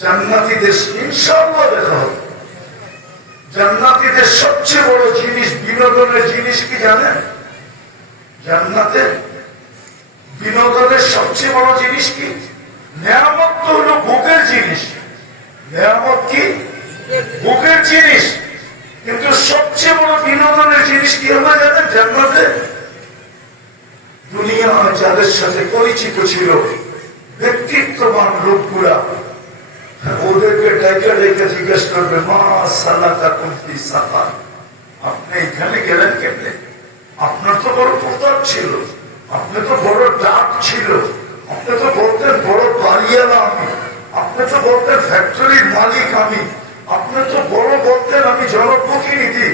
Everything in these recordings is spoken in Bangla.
জান্নাতিদের ইনশাল্লাহ দেখা হবে। জান্নাতিদের সবচেয়ে বড় জিনিস, বিনোদনের জিনিস কি জানেন? জান্নাতে বিনোদনের সবচেয়ে বড় জিনিস কি? নিয়ামত তো হলো ভোগের জিনিস। নিয়ামত কি? ভোগের জিনিস। কিন্তু সবচেয়ে বড় বিনোদনের জিনিস কি আমরা জানেন? জান্নাতে? দুনিয়া যাদের সাথে পরিচিত ছিল, ব্যক্তিত্ববান লোকগুলা ওদেরকে ডেকে ডেকে জিজ্ঞেস করবে, মা সালাকা কুমতি সাফা? আপনি এখানে গেলেন কেমনে? আপনার তো বড় প্রতাপ ছিল, আপনি তো বড় ডাক ছিল, আপনি তো বলতেন বড় বাড়িয়ালা আমি, আপনি তো বলতেন ফ্যাক্টরির মালিক আমি, আপনি তো বড় বলতেন আমি জনপ্রতিনিধি,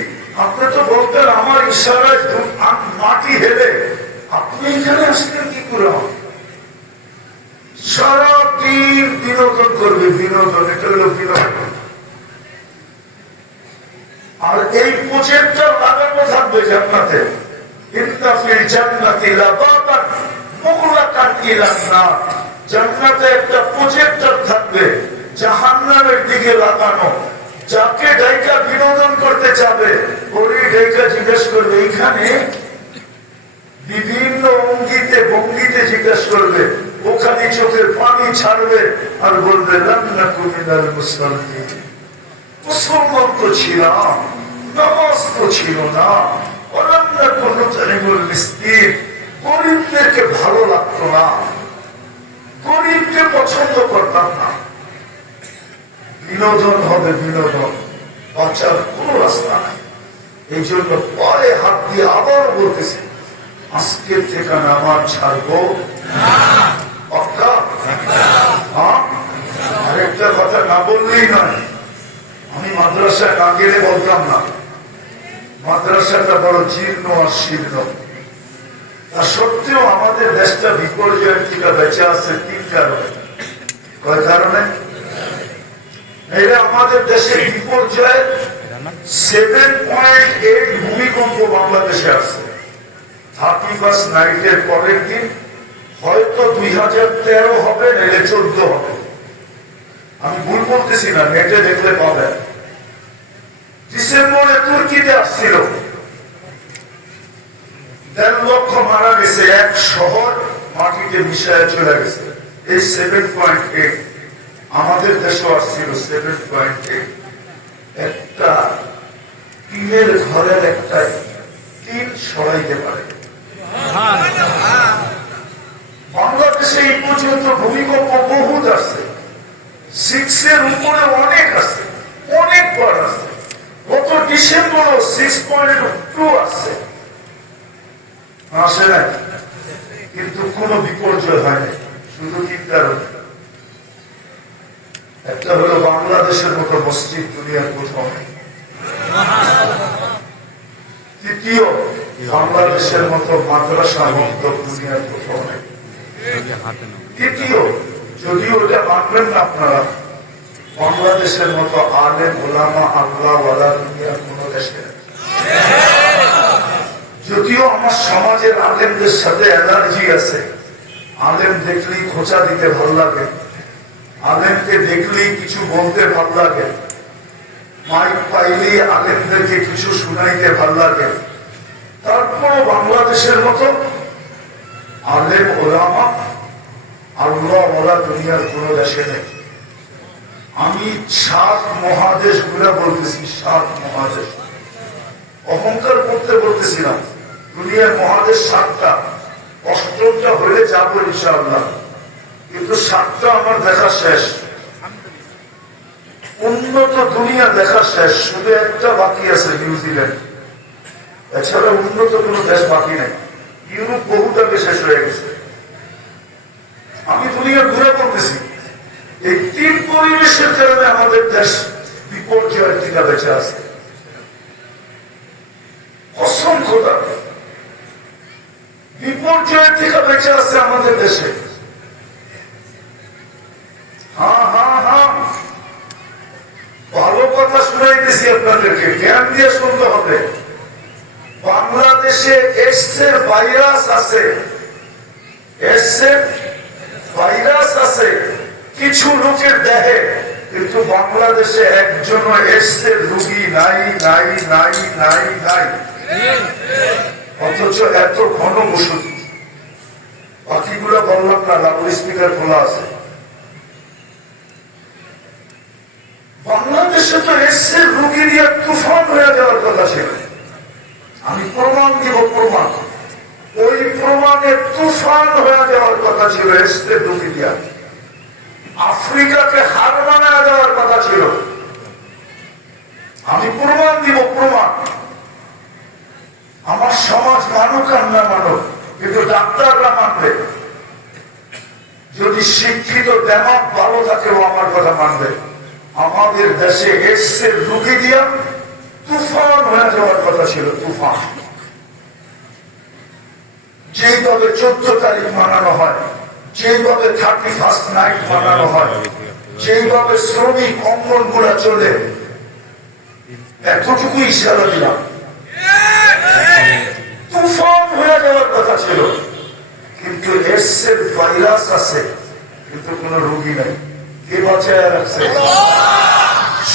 আপনি তো বলতেন আমার ইশারায় মাটি হেলে। আপনি এখানে আসলেন কি করে? হবে সারাদিন বিনোদন করবে, বিনোদন, এটা হলো বিনোদন। আর এই প্রজেক্টটা লাগানো থাকবে জান্নাতে। যাকে ডাইকা বিনোদন করতে যাবে ডাইকা জিজ্ঞেস করবে, এইখানে? বিভিন্ন অঙ্গিতে ভঙ্গিতে জিজ্ঞেস করবে চোখের পানি ছাড়বে আর বলবে মুসলমান মুসলমান তো ছিলাম, নামাজ তো ছিল না। গরিবদেরকে ভালো না। গরিবকে পছন্দ করতাম না। বিনোদন হবে বিনোদন রাস্তা নাই। এই জন্য পরে হাত দিয়ে আবার বলতেছি, আজকের থেকে নামাজ ছাড়বো? হ্যাঁ? আরেকটা কথা না বললেই নয়। আমি মাদ্রাসায় না গেলে বলতাম না? মাদ্রাসাটা বড় জীর্ণ আর শীর্ণ তা সত্ত্বেও আমাদের দেশটা বিপর্যয়ের থেকে বেঁচে আছে তিন কারণে। কয় কারণে? এরা আমাদের দেশে বিপর্যয় সেভেন পয়েন্ট এইট ভূমিকম্প বাংলাদেশে আছে। থার্টি ফার্স্ট নাইটের পরের দিন হয়তো দুই হাজার তেরো হবে নেলে চোদ্দ হবে। আমি ভুল বলতেছি না, নেটে দেখলে পাবেন ডিসেম্বরে তুর্কিতে আসছিল। দেড় লক্ষ মারা গেছে, এক শহর মাটিতে মিশায় চলে গেছে। এই সেভেন পয়েন্ট এইট আমাদের দেশেও আসছিল সেভেন পয়েন্ট এইট একটা টিনের ঘরের একটা টিন সরাইতে পারে বাংলাদেশে এই পর্যন্ত ভূমিকম্প বহুত আছে সিক্স এর উপরে অনেক আছে অনেকবার আছে গত ডিসেম্বরও সিক্স পয়েন্ট টু আছে আসে নাই কিন্তু কোনো বিপর্যয় হয়নি, শুধু কি কারণে একটা হলো বাংলাদেশের মতো মসজিদ দুনিয়ার প্রথম। তৃতীয়, বাংলাদেশের মতো মাদ্রাসা মুক্ত দুনিয়ার প্রথম। তৃতীয়, যদিও ওটা মানবেন না আপনারা, বাংলাদেশের মতো আলে ওলামা আল্লাহ ওয়ালা দুনিয়ার কোন দেশে নেই। যদিও আমার সমাজের আলেমদের সাথে অ্যালার্জি আছে, আলেম দেখলেই খোঁচা দিতে ভালো লাগে, আলেমকে দেখলেই কিছু বলতে ভালো লাগে, মাইক পাইলেই আলেমদেরকে কিছু শুনাইতে ভালো লাগে। তারপরও বাংলাদেশের মতো আলেম ওলামা আল্লাহ ওলা দুনিয়ার কোন দেশে নেই। আমি সাত মহাদেশগুলা বলতেছি, সাত মহাদেশ। অহংকার করতে বলতেছিলাম। দুনিয়ার মহাদেশ সাতটা। অষ্টমটা হলে যাব ইনশাআল্লাহ। কিন্তু সাতটা আমার দেখা শেষ। উন্নত দুনিয়া দেখা শেষ। শুধু একটা বাকি আছে নিউজিল্যান্ড এছাড়া উন্নত কোন দেশ বাকি নেই। ইউরোপ বহুটাকে শেষ হয়ে গেছে। আমি দুনিয়া ঘুরে করতেছি তিন পরিবেশের কারণে আমাদের দেশ বিপর্যয়ের টিকা বেঁচে আছে। অসংখ্য দাবি। বিপর্যয়ের টিকা বেঁচে আছে আমাদের দেশে? হ্যাঁ হ্যাঁ হ্যাঁ। ভালো কথা শুনাইতেছি আপনাদেরকে, জ্ঞান দিয়ে শুনতে হবে। বাংলাদেশে এসের ভাইরাস আছে। এসের ভাইরাস আছে। কিছু লোকের দেহে, কিন্তু বাংলাদেশে একজন এসছে রুগী নাই নাই নাই নাই নাই। অথচ এত ঘন বাকিগুলো না লাউড স্পিকার খোলা আছে। বাংলাদেশে তো এসছে রুগী নিয়ে তুফান হয়ে যাওয়ার কথা ছিল। আমি প্রমাণ দিব, প্রমাণ। ওই প্রমাণে তুফান হয়ে যাওয়ার কথা ছিল এসছে রুগী দিয়া আফ্রিকাকে হার মানা দেওয়ার কথা ছিল। আমি প্রমাণ দিব, প্রমাণ। আমার সমাজ মানুক আর না মানুক, কিন্তু ডাক্তাররা মানবে। যদি শিক্ষিত দেমাক ভালো থাকে ও আমার কথা মানবে। আমাদের দেশে এসছে রুগী দিয়া তুফান হয়ে যাওয়ার কথা ছিল, তুফান। যেইভাবে চোদ্দ তারিখ মানানো হয় যেইভাবে থার্টি ফার্স্ট নাইট মানানো হয় যেইভাবে শ্রমিক অঙ্গনগুলা চলে এতটুকু ইশারা দিলাম। তুফান হয়ে যাওয়ার কথা ছিল। কিন্তু এসের ভাইরাস আছে, কিন্তু কোন রোগী নাই। কে বাঁচায় রাখছে?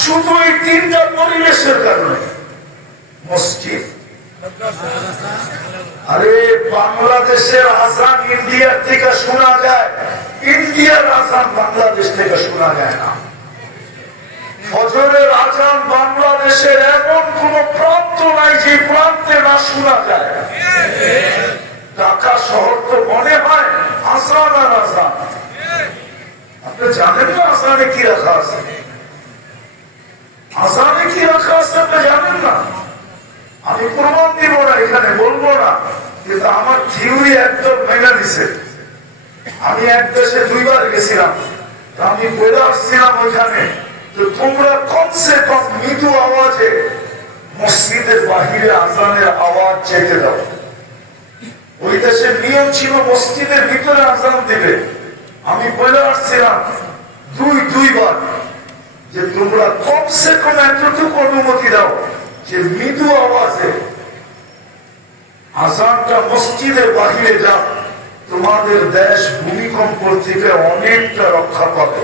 শুধু এই তিনটা পরিবেশের কারণে। মসজিদ। আরে, বাংলাদেশের আসান ইন্ডিয়ার থেকে শোনা যায়, ইন্ডিয়ার আসান বাংলাদেশ থেকে শোনা যায় না। ফজরের আজান বাংলাদেশের এমন কোন প্রান্ত নাই যে প্রান্তে না শোনা যায় ঢাকা শহর তো মনে হয় আসান আর আসান আপনি জানেন না আসানে কি রাখা আছে? আসানে কি রাখা আছে আপনি জানেন না? আমি প্রমাণ দিব না, এখানে বলব না, কিন্তু আমার থিওরি একদম মেনে দিছে আমি এক দেশে দুইবার গেছিলাম, তো আমি বলে আসছিলাম ওইখানে তো তোমরা কমসে কম মৃদু আওয়াজে মসজিদের বাহিরে আজানের আওয়াজ চেতে দাও। ওই দেশের নিয়ম ছিল মসজিদের ভিতরে দিবে। আমি বলে আসছিলাম দুই, দুইবার যে তোমরা কমসে কম এতটুকু অনুমতি দাও যে মৃদু আওয়াজে মসজিদের বাহিরে তোমাদের দেশ ভূমিকম্প থেকে অনেকটা রক্ষা পাবে।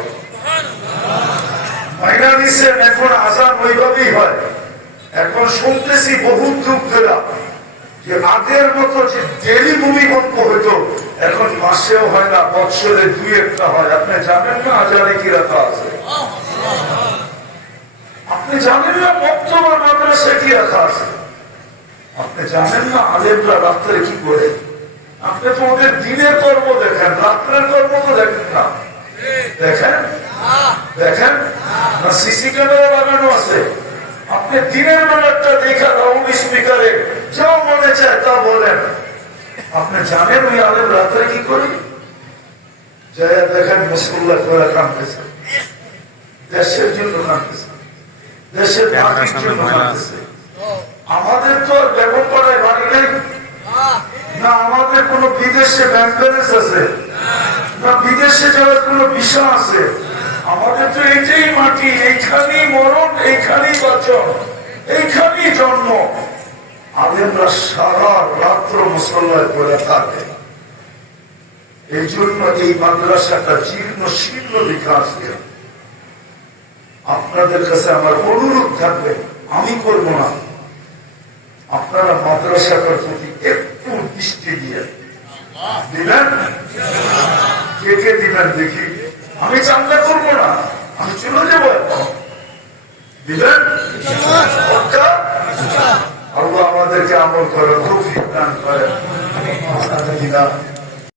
এখন আজান ওইভাবেই হয়। এখন শুনতেছি বহু ধরা আগের মতো যে ডেলি ভূমিকম্প হইতো, এখন মাসেও হয় না, বৎসরে দুই একটা হয়। আপনি জানেন না আজানে কি রাখা আছে? আপনি জানেন না বক্তব্য মাদ্রাসায় কি রাখা আছে? আপনি জানেন না আলেমরা রাত্রে কি করে? আপনি তো ওদের দিনের কর্ম দেখেন, রাত্রের কর্ম তো দেখেন না। দেখেন? দেখেন? সিসি ক্যামেরা লাগানো আছে। আপনি দিনের বেলাটা দেখা লাউড স্পিকারে যা মনে চায় তা বলেন। আপনি জানেন ওই আলেম রাত্রে কি করি? জয়া দেখেন মুসল্লা করে কাঁদতেছে। দেশের জন্য কাঁদতেছে। দেশের জন্য কাঁদতেছে। আমাদের তো বাড়ি নেই। না আমাদের কোন বিদেশে ব্যাংক ব্যালেন্স আছে না বিদেশে যাওয়ার কোন বিষয় আছে। আমাদের তো এটাই মাটি, এইখানেই মরণ, এইখানেই বাচন এইখানেই জন্ম। আলেমরা সারা রাত্র মুসল্লায় পড়ে থাকে। এই জন্য এই মাদ্রাসাটা জীর্ণ, শীর্ণ বিকাশ আপনাদের কাছে আমার অনুরোধ থাকবে, আমি করব না। আপনারা মাদ্রাসাটার প্রতি একটু দৃষ্টি দিয়ে দিবেন। কে কে দিবেন দেখি। আমি চান্দা করব না, আমি চলে যাব দিবেন আল্লাহ আমাদেরকে আমল করে খুব দান করেন।